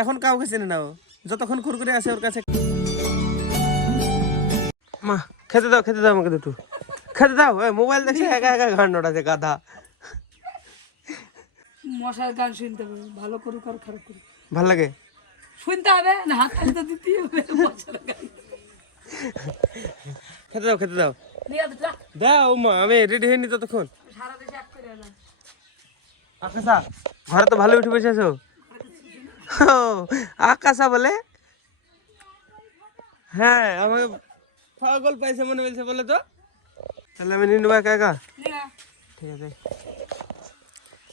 এখন কাউকে চেনে না ও, যতক্ষণ কুরকুরে আছে ওর কাছে। মা খেতে দাও আমাকে দুটো খেতে দাও। মোবাইল দেখে একা একা গান ওঠাছে গাধা। মশার গান শুনতে হবে, ভালো করুক আর খারাপ করুক ভাল লাগে শুনতে হবে না, হাত তালি তো দিতেই হবে মশার গান। খেতে দাও নিয়ে আয় যা, দাও মা, আমি রেডি হইনি ততক্ষণ। সারা দেশে এক করে এলাম। আকাশা ঘরে তো ভালো উঠে বসে আছো। ও, আকাশা বলে? হ্যাঁ আমাকে পাগল পাইছে মনে বলছে বলে তো, তাহলে আমি নিয়ে নেবো একা একা। নিয়ে আয়। ঠিক আছে।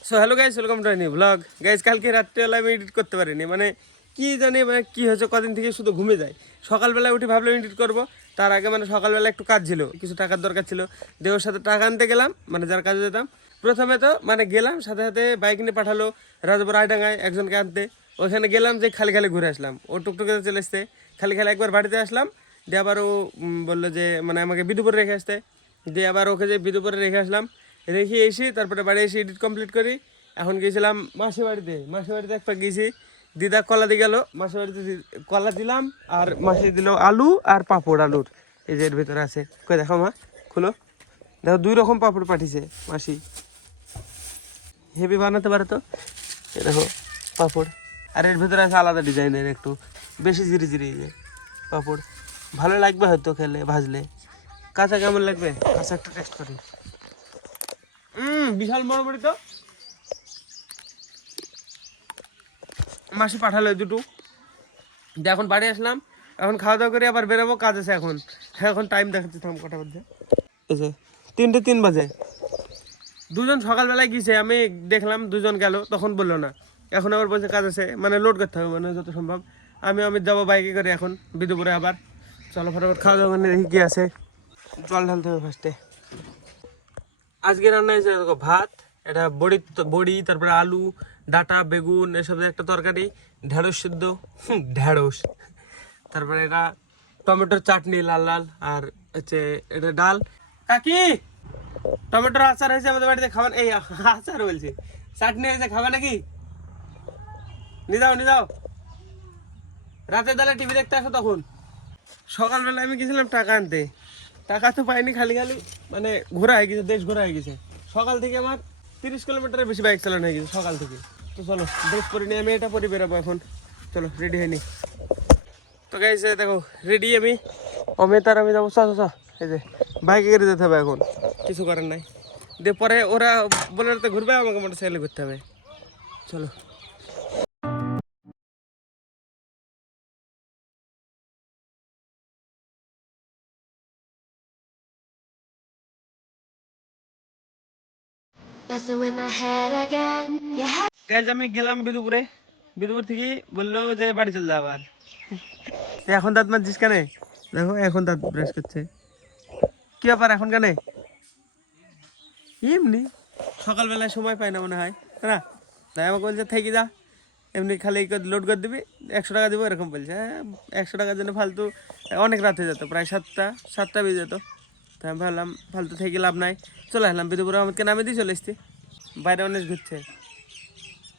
So hello guys, welcome to new blog. Guys কালকে রাত্রেবেলা আমি এডিট করতে পারিনি, মানে কি জানি মানে কি হয়েছে, কদিন থেকে শুধু ঘুমে যায়। সকালবেলা উঠে ভাবলাম এডিট করবো, তার আগে মানে সকালবেলা একটু কাজ ছিল, কিছু টাকার দরকার ছিল। দেওর সাথে টাকা আনতে গেলাম, মানে যার কাজে যেতাম। প্রথমে তো মানে গেলাম, সাথে সাথে বাইক নিয়ে পাঠালো রাজপুর আইডাঙ্গায় একজনকে আনতে। ওখানে গেলাম যে খালি খালি ঘুরে আসলাম, ও টুকটুকে চলে এসছে। খালি খালি একবার বাড়িতে আসলাম, দিয়ে আবার ও বললো যে মানে আমাকে বিদুপুরে রেখে আসতে। দিয়ে আবার ওকে যে বিদুপুরে রেখে আসলাম, রেখে এসে তারপরে বাড়ি এসে এডিট কমপ্লিট করি। এখন গিয়েছিলাম মাসির বাড়িতে একটা গেছি, দিদা কলা দিয়ে গেল। মাসির বাড়িতে কলা দিলাম, আর মাসি দিল আলু আর পাঁপড়। আলুর এই যে এর ভিতরে আছে, কই দেখো মা, খুলো দেখো, 2 রকম পাঁপড় পাঠিয়েছে মাসি। হেভি বানাতে পারে তো, এই দেখো পাঁপড়। আর এর ভিতরে আছে আলাদা ডিজাইনের, একটু বেশি জিরি জিরি এই যে পাঁপড়। ভালো লাগবে হয়তো খেলে, ভাজলে। কাঁচা কেমন লাগবে? কাঁচা একটা টেস্ট করি। বিশাল বড় বড়ি তো। মাসি পাঠালো দুটো, দিয়ে এখন বাড়ি আসলাম। এখন খাওয়া দাওয়া করে আবার বেরোবো, কাজ আছে এখন। এখন টাইম দেখাচ্ছি, থাম কটা বাজে, এই যে 3:03 বাজে। দুজন সকালবেলায় গিয়েছে, আমি দেখলাম দুজন গেল, তখন বললো না। এখন আবার বলছে কাজ আছে, মানে লোড করতে হবে মানে যত সম্ভব। আমি যাবো বাইকে করে এখন বিদুপুরে। আবার চলো ফটাফট খাওয়া দাওয়া মানে দেখি কি আছে। জল ঢালতে হবে ফার্স্টে। আজকে রান্না হয়েছে দেখো ভাত, এটা বড়ি, তারপরে আলু, ডাটা, বেগুন, এসব একটা তরকারি, ঢেঁড়স সিদ্ধ, ঢেঁড়স, তারপরে এটা টমেটোর চাটনি লাল লাল, আর হচ্ছে এটা ডাল। কাকি টমেটোর আচার হয়েছে আমাদের বাড়িতে, খাবেন? এই আচার বলছি, চাটনি হয়েছে, খাবে নাকি? নিয়ে যাও। রাতে তাহলে টিভি দেখতে আসো তখন। সকালবেলা আমি গেছিলাম টাকা আনতে, টাকা তো পাইনি, খালি খালি মানে ঘোরা হয়ে গেছে, দেশ ঘোরা হয়ে গেছে। সকাল থেকে আমার 30 কিলোমিটারের বেশি বাইক চালানো হয়ে গেছে সকাল থেকে। তো চলো ড্রেস পরে নিয়ে আমি এটা পরে বেরোবো এখন। চলো রেডি হয়নি তো গাইস, দেখো রেডি আমি, অমিত আর আমি যাবো। এই যে বাইকে করে যেতে হবে এখন, কিছু করার নাই। দিয়ে পরে ওরা বোলেরোতে ঘুরবে, আমাকে মোটর সাইকেলে ঘুরতে হবে। চলো। গাইস আমি গেলাম বিদুপুরে, বিদুপুর থেকে বললো যে বাড়ি চলে যাও। আবার এখন দাঁত মাজছিস কেন? দেখো এখন দাঁত ব্রাশ করছে। কি ব্যাপার এখন কেন? এমনি সকালবেলায় সময় পাই না মনে হয়, না? তাই আমাকে বলছে থেকে যা, এমনি খালি লোড করে দিবি, 100 টাকা দেবো এরকম বলছে। হ্যাঁ 100 টাকার জন্য ফালতু অনেক রাত হয়ে যেত, প্রায় 7টা বেজে যেত। তাই আমি ভাবলাম ফালতু থেকে লাভ নাই, চলে আসলাম বিদুপুরে। আমাকে নামে দিয়ে চলে এসছি। বাইরে অনেক ঘুরছে,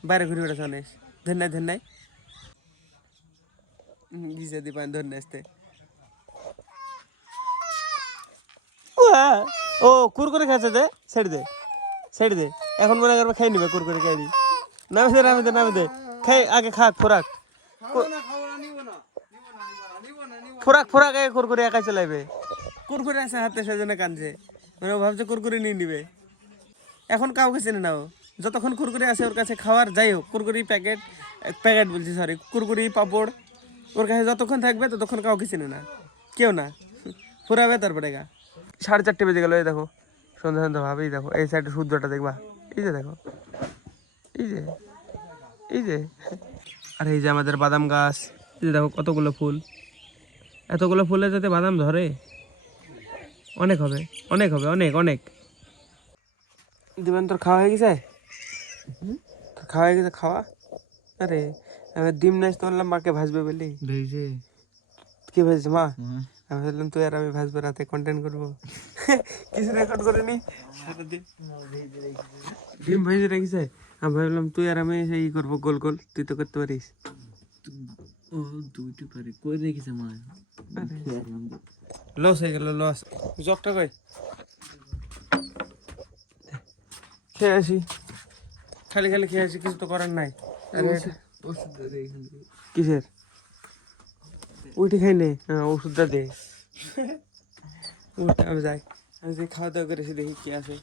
বাইরে ঘুরে বেড়াচ্ছে অনেক। ধন্যায় গিয়েছে দীপান ধন্যে আসতে। ও কুরকুরে খাচ্ছে, দে ছেড়ে দে। এখন মনে করবে খাই নিবে কুরকুরে, খাই দি। নামে দে খাই আগে, খাক ফোরাক আগে, কুরকুরে একাই চালাইবে। কুরকুরে আছে হাতে, সেজন্য কানছে, মানে ও ভাবছে কুরকুরে নিয়ে নিবে। এখন কাউকে চেনে না ও, যতক্ষণ কুরকুরে আছে ওর কাছে খাওয়ার, যাই হোক কুরকুরি প্যাকেট বলছি সরি, কুরকুরি পাপড় ওর কাছে যতক্ষণ থাকবে ততক্ষণ কাউকে চেনে না, কেউ না। ফুরাবে তারপরে গা। 4:30 বেজে গেল। এই দেখো সন্ধ্যা ভাব, এই দেখো এই সাইডে সূর্যটা দেখবা, এই যে দেখো, এই যে আর এই যে আমাদের বাদাম গাছ, এই যে দেখো কতগুলো ফুল। এতগুলো ফুলে যাতে বাদাম ধরে, অনেক হবে অনেক। দিবেন তোর খাওয়া হয়ে গেছে? খাওয়া? আরে আমি ডিম নাই তো বললাম মাকে ভাজবে বলি। ভেজে কি ভেজেছে মা? আমি ভাবলাম তুই আর আমি ভাজবো, রাতে কন্টেন্ট করবো। কিছু রেকর্ড করিনি সারাদিন, ডিম ভেজে রেখেছে। আমি ভাবলাম তুই আর আমি সেই করবো গোল গোল, তুই তো করতে পারিস। ও দুইটি পারে কই রেখেছে মা লস হয়ে গেল লস জগটা কই খেয়ে আসি খালি খালি খেয়ে আসি কিছু তো করার নাই ওষুধ এখান থেকে কিসের উঠে খাই নে হ্যাঁ ওষুধটা দে উঠে আমি যাই আমি যে খাওয়া দাওয়া করেছি দেখি কি আছে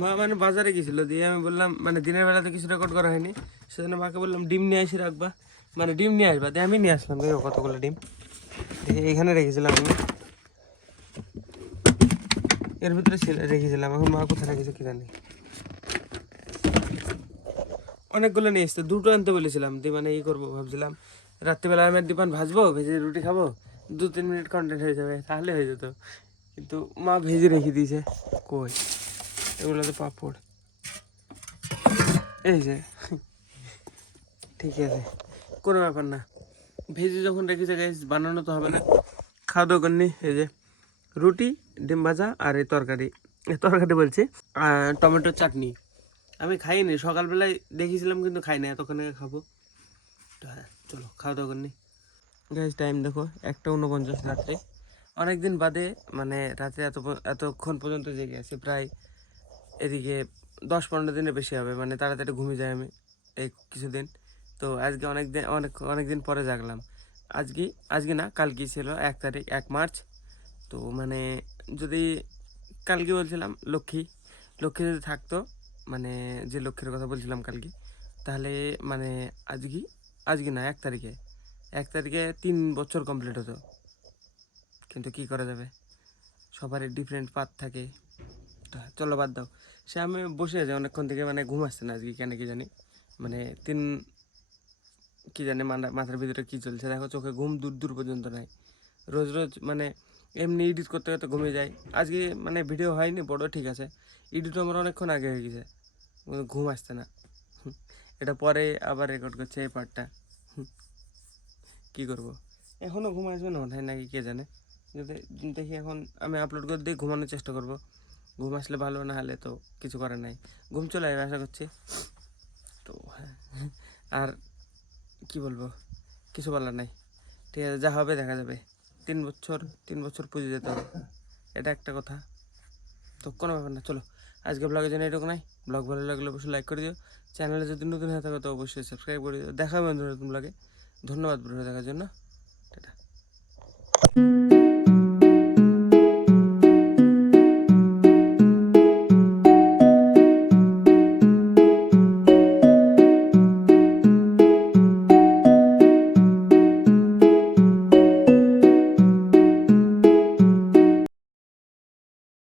মা মানে বাজারে গেছিল দিয়ে আমি বললাম মানে দিনের বেলাতে কিছু রেকর্ড করা হয়নি সেজন্য মাকে বললাম ডিম নিয়ে এসে রাখবা মানে ডিম নিয়ে আসবা দিয়ে আমি নিয়ে আসলাম দেখো কতগুলো ডিম দিয়ে এখানে রেখেছিলাম আমি এর ভিতরে রেখেছিলাম এখন মা কোথায় রেখেছে কি জানি অনেকগুলো নিয়ে এসছে দুটো আনতে বলেছিলাম দিয়ে মানে ই করবো ভাবছিলাম রাত্রিবেলা আমি আর দীপান ভাজবো ভেজে রুটি খাবো 2-3 মিনিট কন্টেন্ট হয়ে যাবে তাহলে হয়ে যেত কিন্তু মা ভেজে রেখে দিয়েছে কই এগুলো তো পাপড় এই যে ঠিক আছে কোনো ব্যাপার না ভেজে যখন রেখেছে গাইস বানানো তো হবে না খাওয়া দাওয়া করিনি এই যে রুটি ডিম ভাজা আর এই তরকারি বলছি টমেটোর চাটনি আমি খাইনি সকালবেলায় দেখেছিলাম কিন্তু খাই না এতক্ষণে খাবো তো হ্যাঁ চলো খাওয়া দাওয়া করিনি গাইস টাইম দেখো 1:49 রাত্রে অনেকদিন বাদে মানে রাতে এতক্ষণ পর্যন্ত জেগে আছি প্রায় এদিকে 10-15 দিনের বেশি হবে মানে তাড়াতাড়ি ঘুমিয়ে যাই আমি এই কিছুদিন তো আজকে অনেকদিন পরে জাগলাম আজকে না কালকে ছিল 1 তারিখ 1 মার্চ তো মানে যদি কালকে বলছিলাম লক্ষ্মী যদি থাকতো মানে যে লক্ষ্মীর কথা বলছিলাম কালকে তাহলে মানে আজকে না 1 তারিখে 3 বছর কমপ্লিট হতো কিন্তু কি করা যাবে সবারই ডিফারেন্ট পাথ থাকে তো চলো বাদ দাও সে আমি বসে আছি অনেকক্ষণ থেকে মানে ঘুম আসছে না আজকে কেন কি জানি মানে কি জানি মাথার ভিতরে কি চলছে দেখো চোখে ঘুম দূর পর্যন্ত নাই রোজ মানে এমনি এডিট করতে করতে ঘুমিয়ে যায় আজকে মানে ভিডিও হয়নি বড় ঠিক আছে এডিট আমার অনেকক্ষণ আগে হয়ে গেছে ঘুম আসছে না এটা পরে আবার রেকর্ড করছে এই পার্টটা কি করব এখনও ঘুম আসবে না হয় নাকি কে জানে যদি দেখি এখন আমি আপলোড করে দিয়ে ঘুমানোর চেষ্টা করব ঘুম আসলে ভালো না হলে তো কিছু করার নাই ঘুম চলে আসবে আশা করছি তো হ্যাঁ আর কি বলবো কিছু বলার নাই ঠিক আছে যা হবে দেখা যাবে 3 বছর পুজো যেতে হবে এটা একটা কথা তো কোনো ব্যাপার না চলো আজকে ব্লগের জন্য এটুকু নাই ব্লগ ভালো লাগলে অবশ্যই লাইক করে দিও চ্যানেলে যদি নতুন হয়ে থাকো তো অবশ্যই সাবস্ক্রাইব করে দিও দেখা হবে নতুন ব্লগে ধন্যবাদ ভিডিও দেখার জন্য টাটা